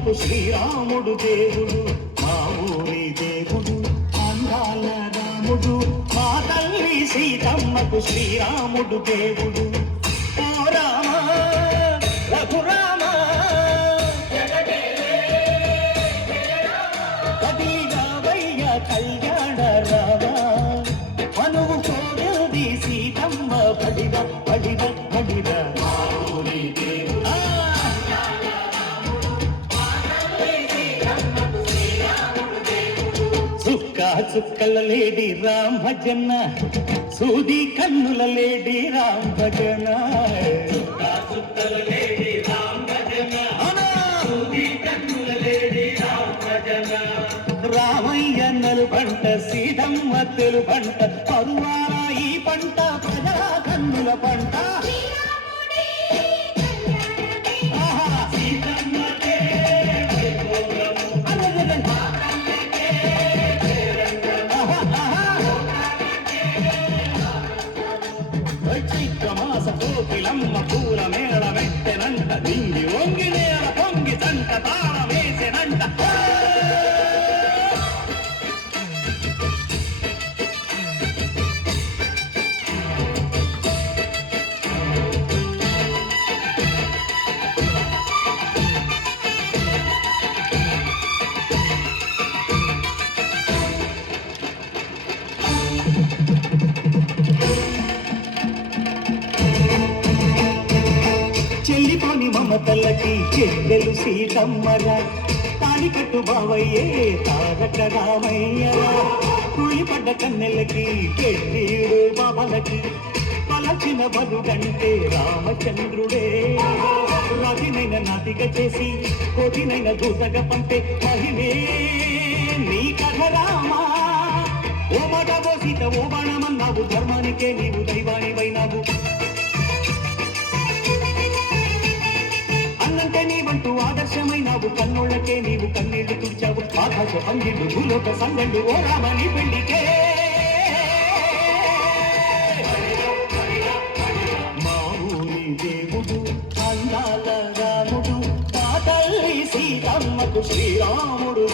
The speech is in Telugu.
సీతమ్మకు శ్రీరాముడు దేవుడు, మా ఊరి దేవుడు అందాల రాముడు. మా తల్లి సీతమ్మకు శ్రీరాముడు దేవుడు. ఓ రామ రఘురామ కదిలిరావయ్య కళ్యాణ రామ, మనువు కోరింది సీతమ్మ బడిద బడిద బడిద. చుక్కల లేడి రామ్ భజన, సూది కన్నుల లేడి రామ్ భజన. చుక్కల లేడి రామ్ భజన, సూది కన్నుల లేడి రామ్ భజన. రామయ్య నలుబంట సీతమ్మ తెలుబంట, పరువాల ఈ పంట ప్రజా కన్నుల పంట. కోకిలమ్మ పూల మేళ వెట్టెనంట, దింగి వంగి నేల పొంగి సంట తాళ వేసెనంట. చెల్లిపోని మమతలకి చెల్లెలు సీతమ్మరా, తాళికట్టు బావయ్యే తారక రామయ్యరా. కూలిపడ్డ కన్నెలకి పెళ్ళీడు బాబలకి, పలచిన బలుగంటే రామచంద్రుడే. రవినైన నాతిక చేసి కోటినైన దూతగా పంపే మహిమే నీ కథ రామా. ఓ మాట ఓ సీత ఓ బాణమన్నావు, ధర్మానికే నీవు దైవానివైనావు. అన్నంటే నీవంటూ ఆదర్శమైనావు, కన్నోళ్ళకే నీవు కన్నీళ్లు తుడిచావు. ఆకాశ పంగిళ్ళు భూలోక సంగళ్ళు ఓ రామని పెళ్లికే. మా ఊరి దేవుడు అందాల రాముడు, మా తల్లి సీతమ్మకు శ్రీరాముడు.